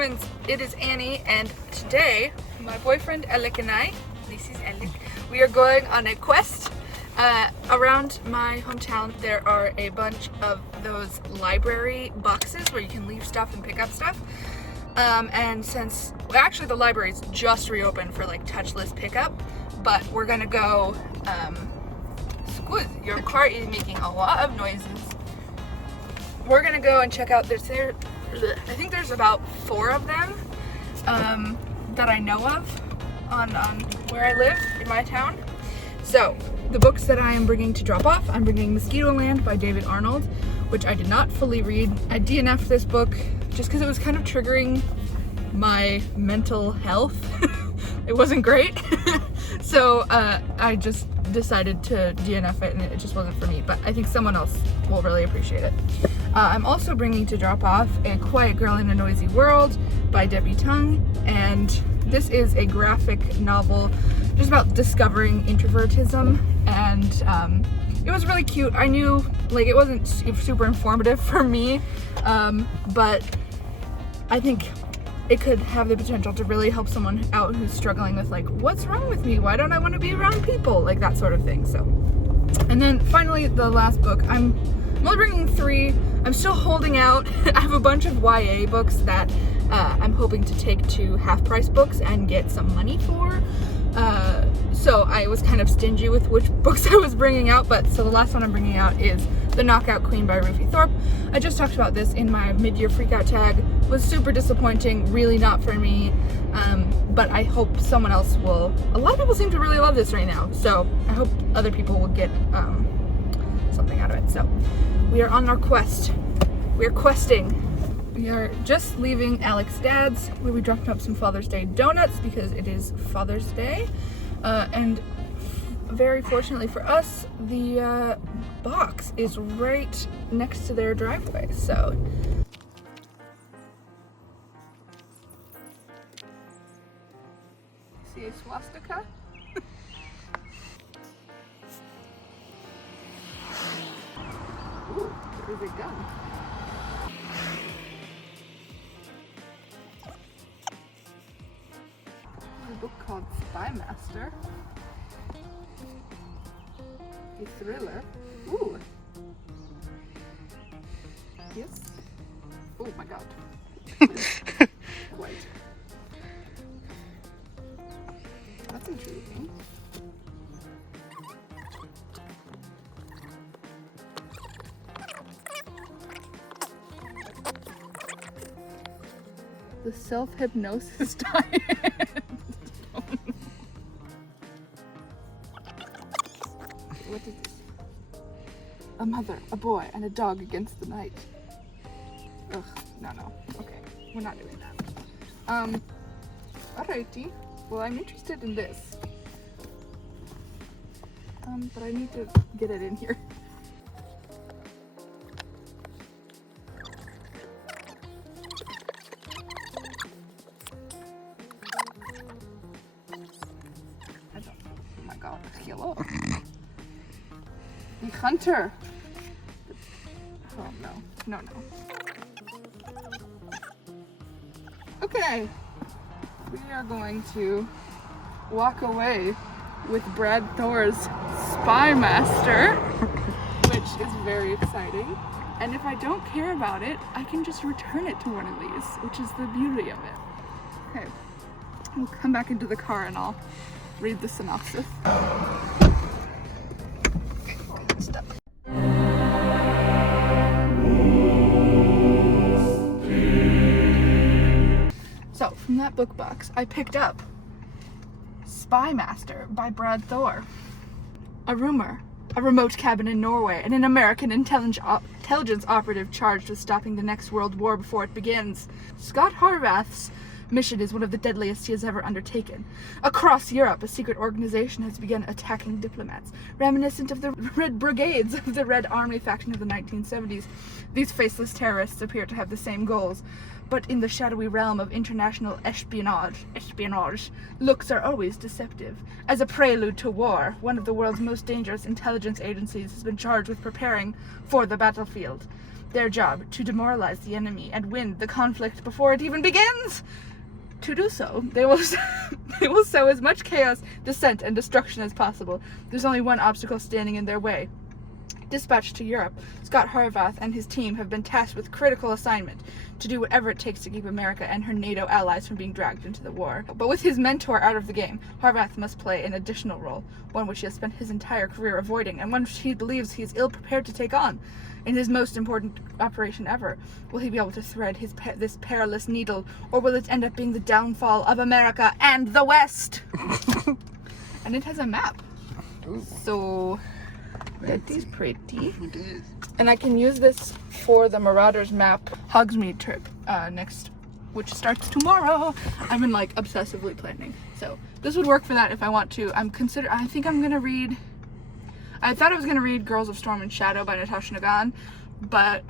humans, it is Annie, and today my boyfriend Alec and I, this is Alec, we are going on a quest. Around my hometown there are a bunch of those library boxes where you can leave stuff and pick up stuff. And since, well, actually the library's just reopened for like touchless pickup, but we're gonna go, squid, your car is making a lot of noises. We're gonna go and check out this. I think there's about 4 of them that I know of on where I live in my town. So the books that I am bringing to drop off, I'm bringing Mosquito Land by David Arnold, which I did not fully read. I DNF'd this book just because it was kind of triggering my mental health. It wasn't great. So I just decided to DNF it, and it just wasn't for me, but I think someone else will really appreciate it. I'm also bringing to drop off A Quiet Girl in a Noisy World by Debbie Tung, and this is a graphic novel just about discovering introvertism, and it was really cute. I knew like it wasn't super informative for me, but I think it could have the potential to really help someone out who's struggling with like, what's wrong with me? Why don't I want to be around people? Like that sort of thing. So, and then finally the last book, I'm only bringing 3. I'm still holding out. I have a bunch of YA books that I'm hoping to take to Half Price Books and get some money for. So I was kind of stingy with which books I was bringing out, but so the last one I'm bringing out is The Knockout Queen by Rufi Thorpe. I just talked about this in my mid-year freakout tag. It was super disappointing, really not for me, but I hope someone else will. A lot of people seem to really love this right now, so I hope other people will get something out of it. So we are on our quest. We are questing. We are just leaving Alec's dad's, where we dropped up some Father's Day donuts because it is Father's Day. And very fortunately for us, the box is right next to their driveway. So see a swastika? Ooh, there's a gun. Book called Spy Master. A thriller. Ooh. Yes. Oh my god. Quite. That's intriguing. The self-hypnosis diet. What is this? A mother, a boy, and a dog against the night. Ugh, no. Okay, we're not doing that. Alrighty. Well, I'm interested in this. But I need to get it in here. Oh my god, hello. The hunter. Oh no. Okay. We are going to walk away with Brad Thor's Spy Master, which is very exciting. And if I don't care about it, I can just return it to one of these, which is the beauty of it. Okay. We'll come back into the car and I'll read the synopsis. So, from that book box, I picked up Spy Master by Brad Thor. A rumor, a remote cabin in Norway, and an American intelligence operative charged with stopping the next world war before it begins. Scott Horvath's mission is one of the deadliest he has ever undertaken. Across Europe, a secret organization has begun attacking diplomats, reminiscent of the Red Brigades of the Red Army faction of the 1970s. These faceless terrorists appear to have the same goals, but in the shadowy realm of international espionage, looks are always deceptive. As a prelude to war, one of the world's most dangerous intelligence agencies has been charged with preparing for the battlefield. Their job, to demoralize the enemy and win the conflict before it even begins. To do so, they will sow as much chaos, dissent, and destruction as possible. There's only one obstacle standing in their way. Dispatched to Europe, Scott Harvath and his team have been tasked with critical assignment to do whatever it takes to keep America and her NATO allies from being dragged into the war. But with his mentor out of the game, Harvath must play an additional role, one which he has spent his entire career avoiding, and one which he believes he is ill-prepared to take on. In his most important operation ever, will he be able to thread this perilous needle, or will it end up being the downfall of America and the West? And it has a map. Ooh. So that is pretty. It is. And I can use this for the Marauders map Hogsmeade trip next, which starts tomorrow. I've been like obsessively planning, so this would work for that if I want to. I think I'm gonna read. I thought I was gonna read Girls of Storm and Shadow by Natasha Nagan, but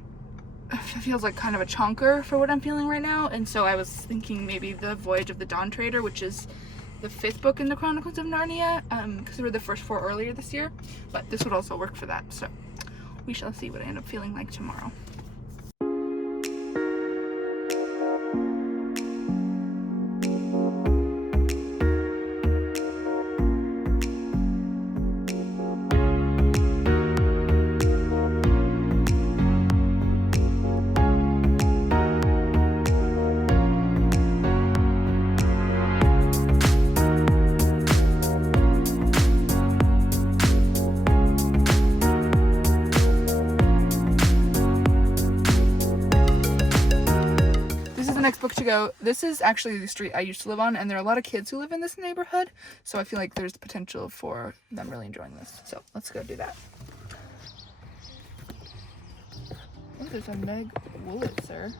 it feels like kind of a chonker for what I'm feeling right now, and so I was thinking maybe The Voyage of the Dawn Trader, which is the 5th book in the Chronicles of Narnia, because there were the first 4 earlier this year, but this would also work for that, so we shall see what I end up feeling like tomorrow. Next book to go. This is actually the street I used to live on, and there are a lot of kids who live in this neighborhood, so I feel like there's potential for them really enjoying this. So let's go do that. Oh, there's a Meg Wolitzer.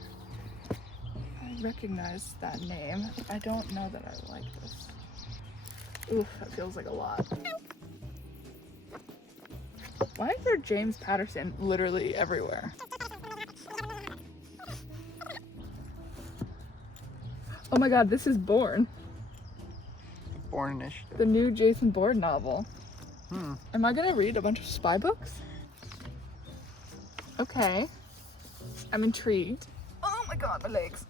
I recognize that name. I don't know that I like this. Oof, that feels like a lot. Why is there James Patterson literally everywhere? Oh my god, this is Bourne. Bourne Initiative. The new Jason Bourne novel. Hmm. Am I gonna read a bunch of spy books? Okay. I'm intrigued. Oh my god, my legs.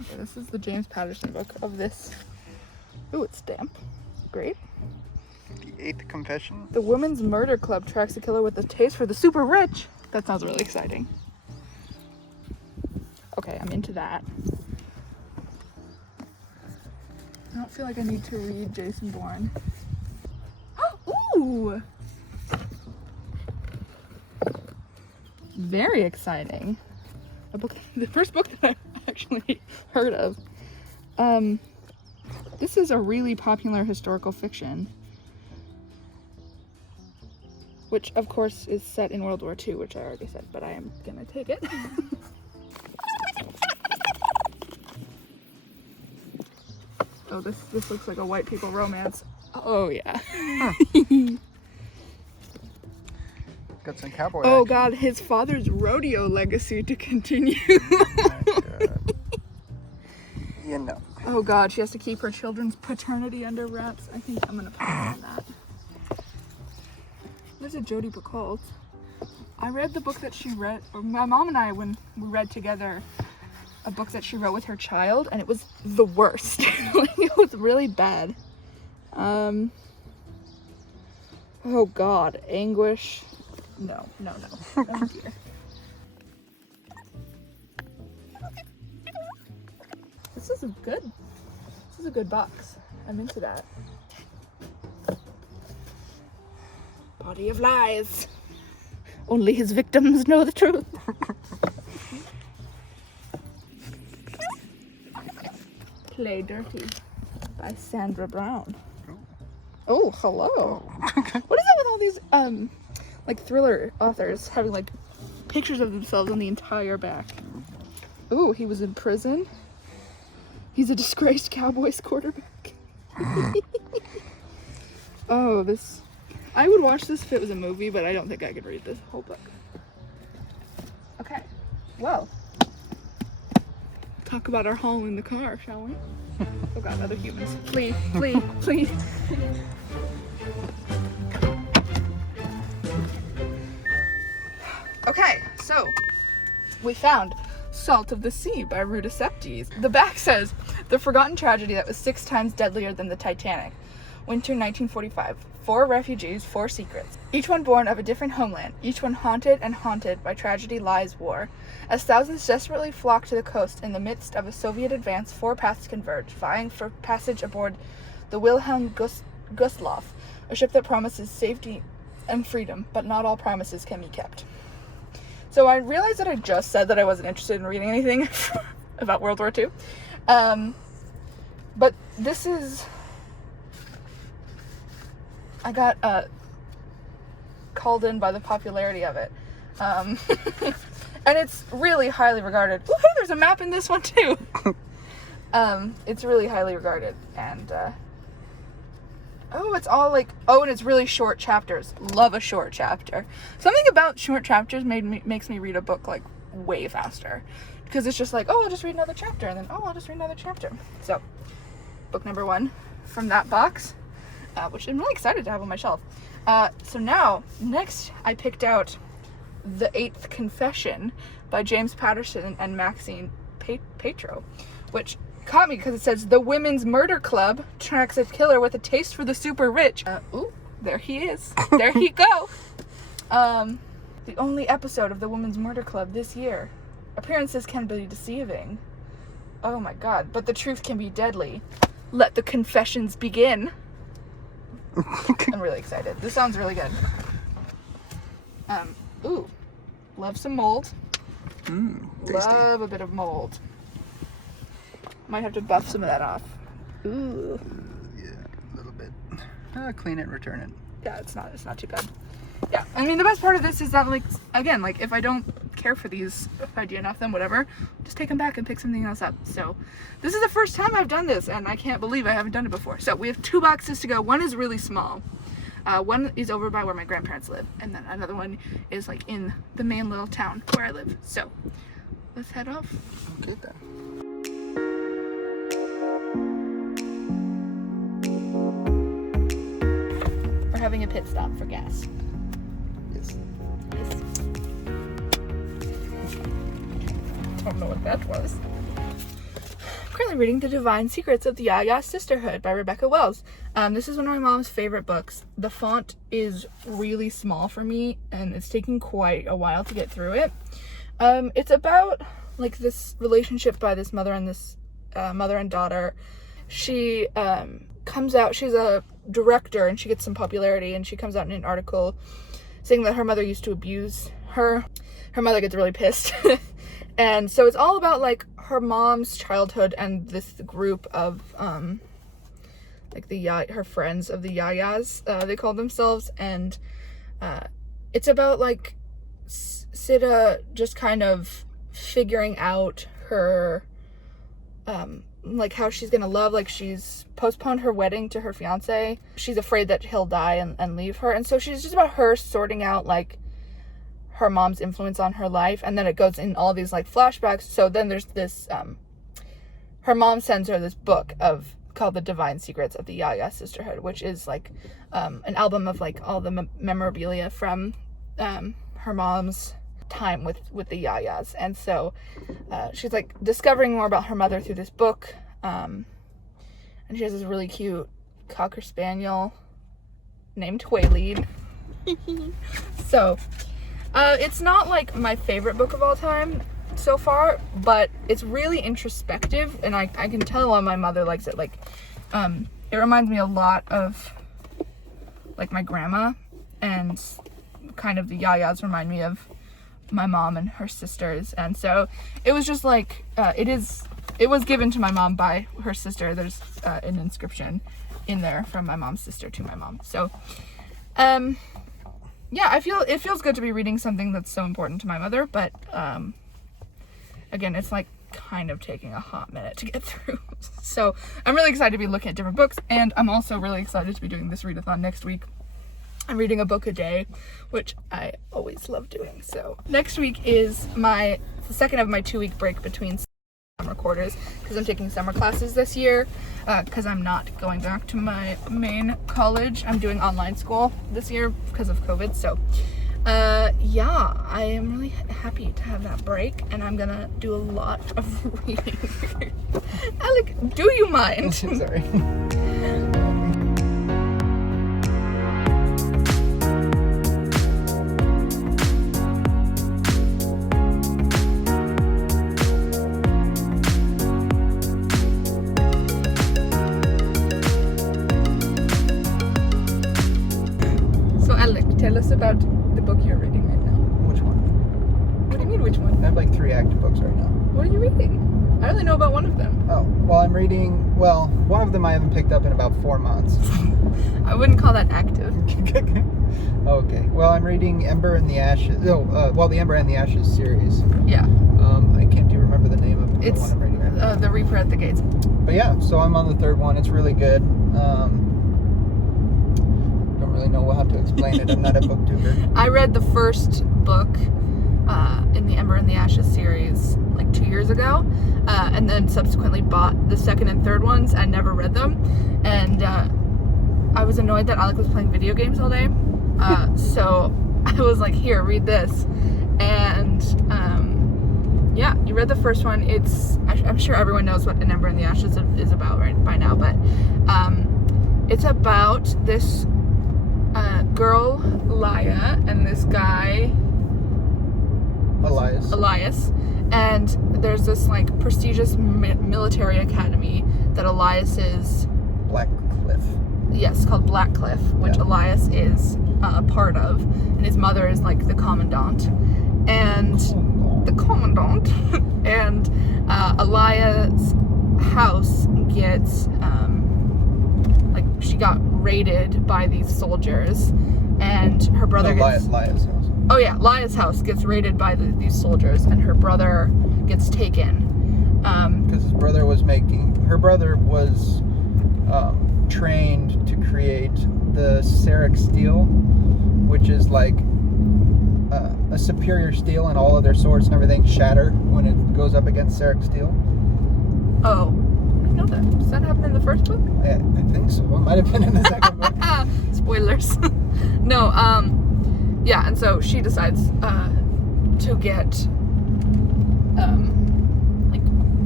Okay, this is the James Patterson book of this. Ooh, it's damp. Great. The 8th Confession. The Women's Murder Club tracks a killer with a taste for the super rich. That sounds really exciting. Okay, I'm into that. I don't feel like I need to read Jason Bourne. Ooh! Very exciting. A book, the first book that I actually heard of. This is a really popular historical fiction, which of course is set in World War II, which I already said, but I am gonna take it. Oh, this looks like a white people romance. Oh yeah. Got some cowboy Oh action. god, his father's rodeo legacy to continue. Oh my god. You know. Oh god, she has to keep her children's paternity under wraps. I think I'm gonna pass on that. There's a Jodi Picoult. I read the book that she read, or my mom and I, when we read together a book that she wrote with her child, and it was the worst. Like, it was really bad. Oh god, anguish. No. Oh dear. This is a good box. I'm into that. Body of Lies. Only his victims know the truth. Play Dirty by Sandra Brown. Oh, hello. Oh. What is it with all these like thriller authors having like pictures of themselves on the entire back? Ooh, he was in prison. He's a disgraced Cowboys quarterback. Oh, this. I would watch this if it was a movie, but I don't think I could read this whole book. Okay. Well. Talk about our haul in the car, shall we? Oh god, other humans. Please. Okay, so we found Salt of the Sea by Rudiseptes. The back says, the forgotten tragedy that was 6 times deadlier than the Titanic. Winter 1945. 4 refugees, 4 secrets. Each one born of a different homeland. Each one haunted and haunted by tragedy, lies, war. As thousands desperately flock to the coast in the midst of a Soviet advance, 4 paths converge, vying for passage aboard the Wilhelm Gustloff, a ship that promises safety and freedom, but not all promises can be kept. So I realized that I just said that I wasn't interested in reading anything about World War II. But this is... I got called in by the popularity of it. And it's really highly regarded. Oh, hey, there's a map in this one too. It's really highly regarded. And, it's all like, and it's really short chapters. Love a short chapter. Something about short chapters makes me read a book like way faster. Because it's just like, I'll just read another chapter. And then, I'll just read another chapter. So, book number 1 from that box. Which I'm really excited to have on my shelf. So now, next I picked out The Eighth Confession by James Patterson and Maxine Petro, which caught me because it says, the Women's Murder Club tracks a killer with a taste for the super rich. There he is. There he go. The only episode of the Women's Murder Club this year. Appearances can be deceiving. Oh my god, but the truth can be deadly. Let the confessions begin. I'm really excited. This sounds really good. Love some mold. Love a bit of mold. Might have to buff some of that off. Ooh. Yeah, a little bit. Clean it, return it. Yeah, it's not too bad. Yeah, I mean, the best part of this is that, like, again, like, if I don't care for these, if I DNF them, whatever, just take them back and pick something else up. So, this is the first time I've done this, and I can't believe I haven't done it before. So, we have 2 boxes to go. One is really small. One is over by where my grandparents live, and then another one is, like, in the main little town where I live. So, let's head off. Okay, then. We're having a pit stop for gas. Yes. Don't know what that was. I'm currently reading The Divine Secrets of the Yaya Sisterhood by Rebecca Wells. This is one of my mom's favorite books. The font is really small for me, and it's taking quite a while to get through it. It's about like this relationship by this mother and daughter. She comes out, she's a director, and she gets some popularity, and she comes out in an article saying that her mother used to abuse her. Her mother gets really pissed. And so it's all about like her mom's childhood and this group of like her friends of the Yayas, they call themselves, and it's about like Sita just kind of figuring out her like how she's gonna love. Like, she's postponed her wedding to her fiance. She's afraid that he'll die and leave her, and so she's just about her sorting out like her mom's influence on her life. And then it goes in all these like flashbacks. So then there's this her mom sends her this book called The Divine Secrets of the Yaya Sisterhood, which is like an album of like all the memorabilia from her mom's time with the Yayas. And so she's like discovering more about her mother through this book, and she has this really cute cocker spaniel named Huelid. So it's not like my favorite book of all time so far, but it's really introspective, and I can tell why my mother likes it. Like it reminds me a lot of like my grandma, and kind of the Yayas remind me of my mom and her sisters. And so it was just like it was given to my mom by her sister. There's an inscription in there from my mom's sister to my mom. So yeah, it feels good to be reading something that's so important to my mother, but again, it's like kind of taking a hot minute to get through. So I'm really excited to be looking at different books, and I'm also really excited to be doing this readathon next week. I'm reading a book a day, which I always love doing. So next week is the second of my 2-week break between summer quarters, because I'm taking summer classes this year, because I'm not going back to my main college. I'm doing online school this year because of COVID. So Yeah, I am really happy to have that break, and I'm gonna do a lot of reading. Alec, do you mind? Sorry. So Alec, tell us about the book you're reading right now. Which one? What do you mean, which one? I have like 3 active books right now. What are you reading? I only know about one of them. Oh, well, I'm reading, well, one of them I haven't picked up in about 4 months. I wouldn't call that active. Okay, well, I'm reading Ember and the Ashes. The Ember and the Ashes series. Yeah. I can't remember the name of the It's one I'm reading right now. The Reaper at the Gates. But yeah, so I'm on the 3rd one. It's really good. Don't really know how to explain it. I'm not a booktuber. I read the first book in the Ember and the Ashes series like 2 years ago, and then subsequently bought the 2nd and 3rd ones and never read them. And I was annoyed that Alec was playing video games all day, so I was like, here, read this. And yeah, you read the first one. I'm sure everyone knows what An Ember and the Ashes is about right by now, but it's about this girl, Laya, and this guy, Elias, and there's this like prestigious military academy that Elias is called Blackcliff, which Elias is a part of, and his mother is like the commandant, and and Elias' house gets she got raided by these soldiers, and her brother Lia's house. Oh yeah, Laya's house gets raided by these soldiers, and her brother gets taken. Because her brother was trained to create the Serric steel, which is like a superior steel, and all of their swords and everything shatter when it goes up against Serric steel. Oh, I didn't know that. Does that happen in the first book? I think so. It might have been in the 2nd book. Spoilers. No, yeah, and so she decides to get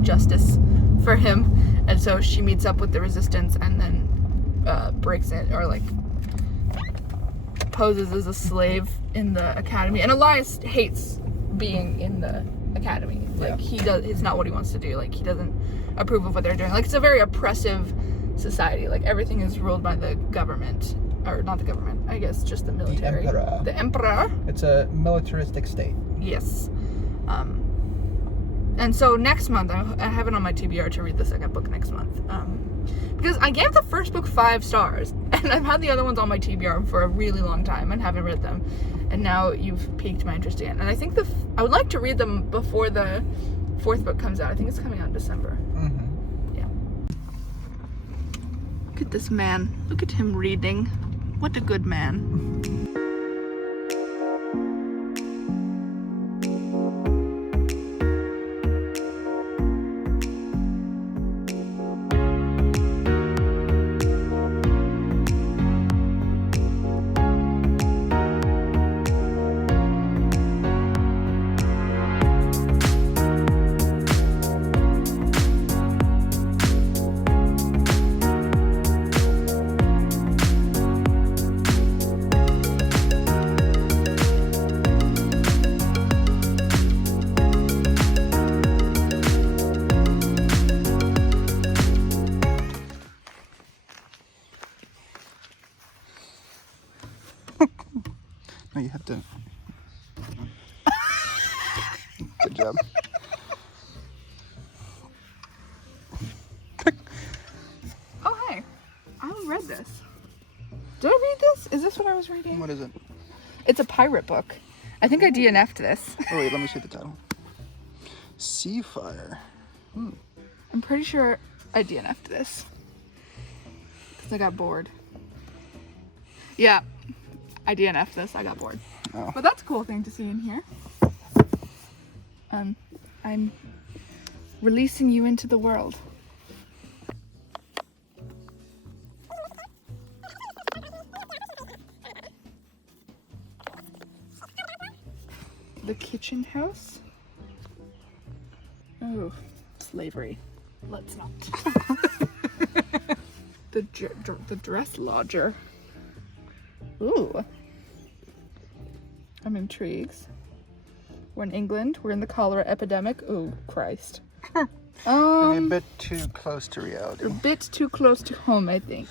justice for him, and so she meets up with the resistance and then breaks it, or like poses as a slave in the academy. And Elias hates being in the academy. Like it's not what he wants to do. Like he doesn't approve of what they're doing. Like it's a very oppressive society. Like everything is ruled by the government. Or not the government, I guess just the military. The emperor. It's a militaristic state. Yes. And so next month, I have it on my TBR to read the 2nd book next month. Because I gave the first book 5 stars, and I've had the other ones on my TBR for a really long time and haven't read them. And now you've piqued my interest again. And I think I would like to read them before the 4th book comes out. I think it's coming out in December. Mm-hmm. Yeah. Look at this man. Look at him reading. What a good man. No, you have to. Good job. Oh, hey. I read this. Did I read this? Is this what I was reading? What is it? It's a pirate book. I think I DNF'd this. Oh wait, let me see the title. Seafire. I'm pretty sure I DNF'd this. Because I got bored. Yeah. I DNF'd this. I got bored. Oh. But that's a cool thing to see in here. I'm releasing you into the world. The kitchen house. Oh, slavery. Let's not. The dress lodger. Ooh. I'm intrigued. We're in England. We're in the cholera epidemic. Oh, Christ. Maybe a bit too close to reality. A bit too close to home, I think.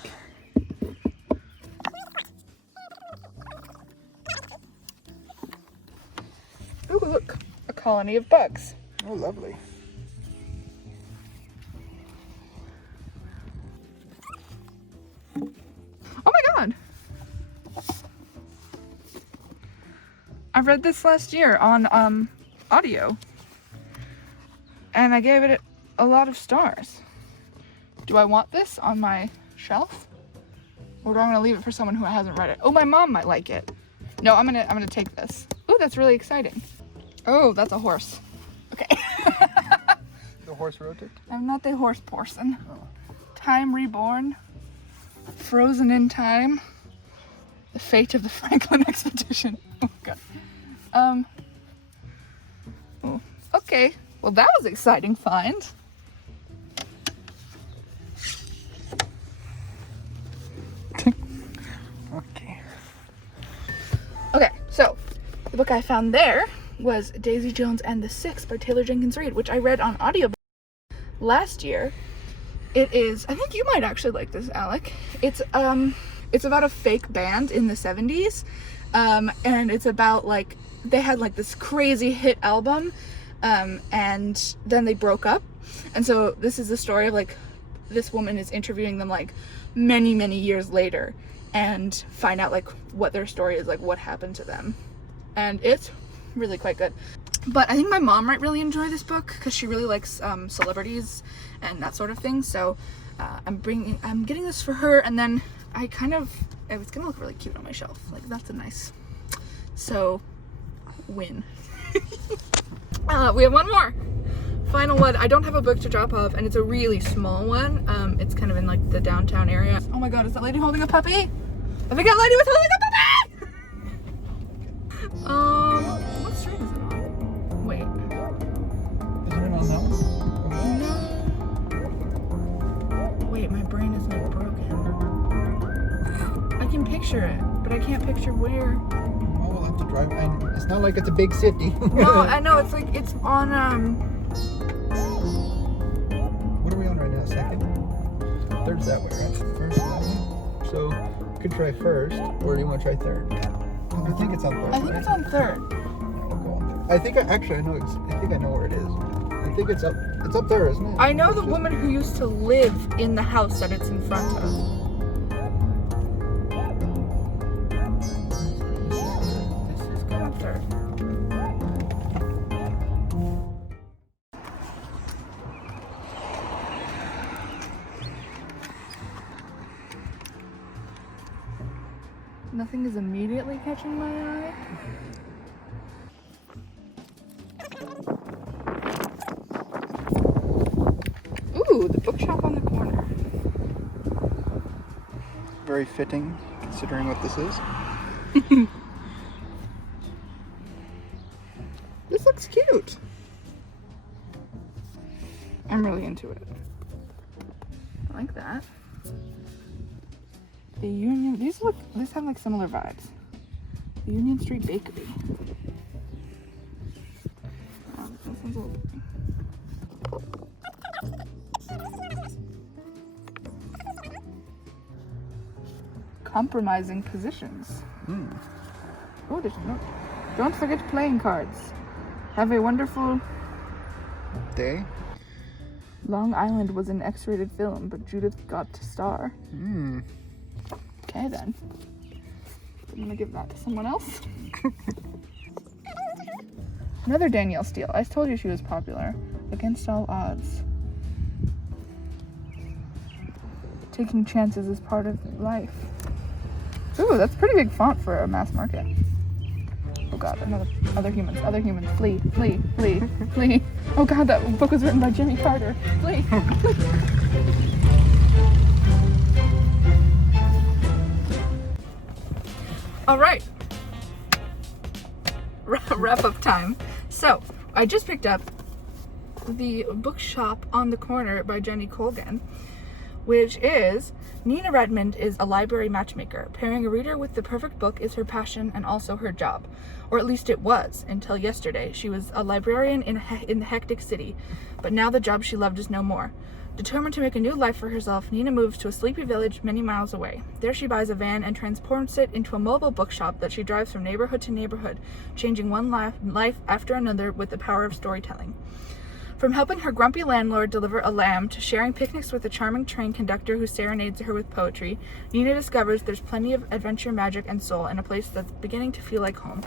Ooh, look. A colony of bugs. Oh, lovely. Oh my god! I read this last year on audio. And I gave it a lot of stars. Do I want this on my shelf? Or do I want to leave it for someone who hasn't read it? Oh, my mom might like it. No, I'm gonna take this. Oh, that's really exciting. Oh, that's a horse. Okay. The horse wrote it? I'm not the horse person. Oh. Time Reborn. Frozen in Time. The Fate of the Franklin Expedition. Oh god. Oh, okay. Well, that was an exciting find. Okay. Okay, so the book I found there was Daisy Jones and the Six by Taylor Jenkins Reid, which I read on audiobook last year. It is, I think you might actually like this, Alec. It's about a fake band in the 70s. And it's about like, they had like this crazy hit album, and then they broke up. And so this is the story of like, this woman is interviewing them like many, many years later and find out like what their story is, like what happened to them. And it's really quite good. But I think my mom might really enjoy this book because she really likes celebrities and that sort of thing. So I'm getting this for her, and then it's gonna look really cute on my shelf. Like that's a nice, so win. We have one more. Final one. I don't have a book to drop off, and it's a really small one. It's kind of in like the downtown area. Oh my god, is that lady holding a puppy? I think that lady was holding a puppy! What street is it on? Wait. Isn't it on that one? No. Wait, my brain is like broken. I can picture it, but I can't picture where. Well, we'll have to drive. It's not like it's a big city. No, I know, it's like, it's on, What are we on right now? Second? Third's that way, right? First that way. So, you could try first, or do you want to try third? I think it's on third. I think it's on third. Yeah, we'll go on third. I think I know where it is. I think it's up there, isn't it? I know the woman who used to live in the house that it's in front of. This is good on third. Nothing is immediately catching my eye. Ooh, the bookshop on the corner. Very fitting, considering what this is. This looks cute. I'm really into it. I like that. The Union, these have like similar vibes. The Union Street Bakery. Oh, this one's a little boring. Compromising positions. Oh, there's no. Don't forget playing cards. Have a wonderful Day. Long Island was an X-rated film, but Judith got to star. Okay then. I'm gonna give that to someone else. Another Danielle Steele. I told you she was popular. Against All Odds. Taking chances is part of life. Ooh, that's pretty big font for a mass market. Oh god, other humans, flee, flee, flee, flee. Oh god, that book was written by Jimmy Carter. Flee, flee. All right. wrap up time. So I just picked up the Bookshop on the Corner by Jenny Colgan, which is Nina Redmond is a library matchmaker. Pairing a reader with the perfect book is her passion and also her job. Or at least it was, until yesterday. She was a librarian in the hectic city, but now the job she loved is no more. Determined to make a new life for herself, Nina moves to a sleepy village many miles away. There she buys a van and transports it into a mobile bookshop that she drives from neighborhood to neighborhood, changing one life after another with the power of storytelling. From helping her grumpy landlord deliver a lamb to sharing picnics with a charming train conductor who serenades her with poetry, Nina discovers there's plenty of adventure, magic, and soul in a place that's beginning to feel like home.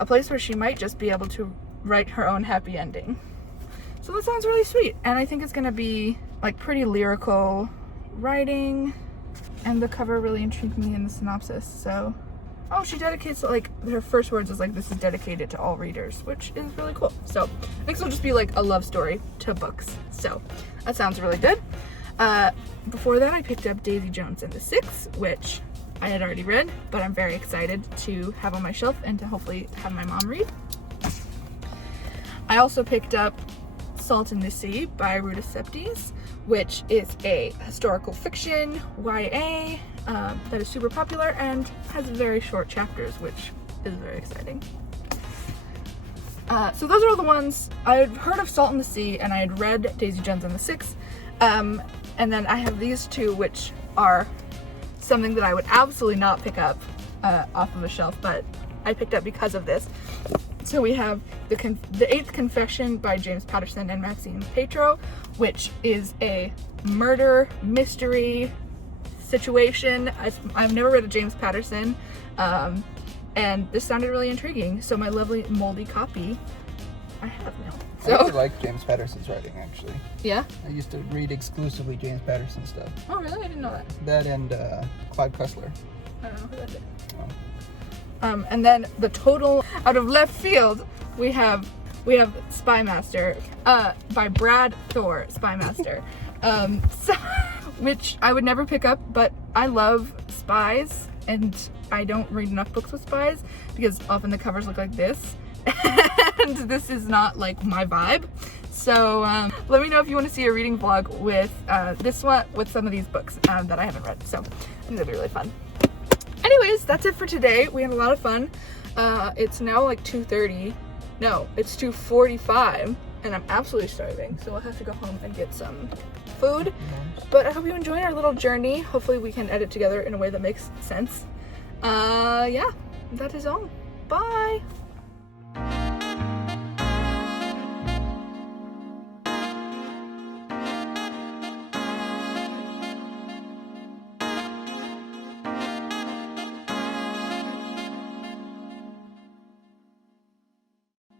A place where she might just be able to write her own happy ending. So that sounds really sweet, and I think it's gonna be like pretty lyrical writing, and the cover really intrigued me in the synopsis. So, oh, she dedicates, like, her first words is like, this is dedicated to all readers, which is really cool. So I think it'll just be like a love story to books. So that sounds really good. Before that, I picked up Daisy Jones and the Six, which I had already read, but I'm very excited to have on my shelf and to hopefully have my mom read. I also picked up Salt in the Sea by Ruta Septies, which is a historical fiction YA that is super popular and has very short chapters, which is very exciting. So those are all the ones. I had heard of Salt in the Sea and I had read Daisy Jones and the Six, and then I have these two, which are something that I would absolutely not pick up off of a shelf, but I picked up because of this. So we have the Eighth Confession by James Patterson and Maxine Petro, which is a murder mystery situation. I've never read a James Patterson, and this sounded really intriguing. So my lovely moldy copy, I have now. So I really like James Patterson's writing, actually. Yeah? I used to read exclusively James Patterson stuff. Oh really? I didn't know that. That and Clyde Cussler. I don't know who that is. Oh. And then the total out of left field, we have Spy Master by Brad Thor, Spy Master, which I would never pick up, but I love spies, and I don't read enough books with spies because often the covers look like this, and this is not like my vibe. So let me know if you want to see a reading vlog with this one, with some of these books that I haven't read. So I think that'd be really fun. Anyways, that's it for today. We had a lot of fun. It's now like 2:30. No, it's 2:45, and I'm absolutely starving. So I'll have to go home and get some food. But I hope you enjoyed our little journey. Hopefully we can edit together in a way that makes sense. Yeah, that is all. Bye.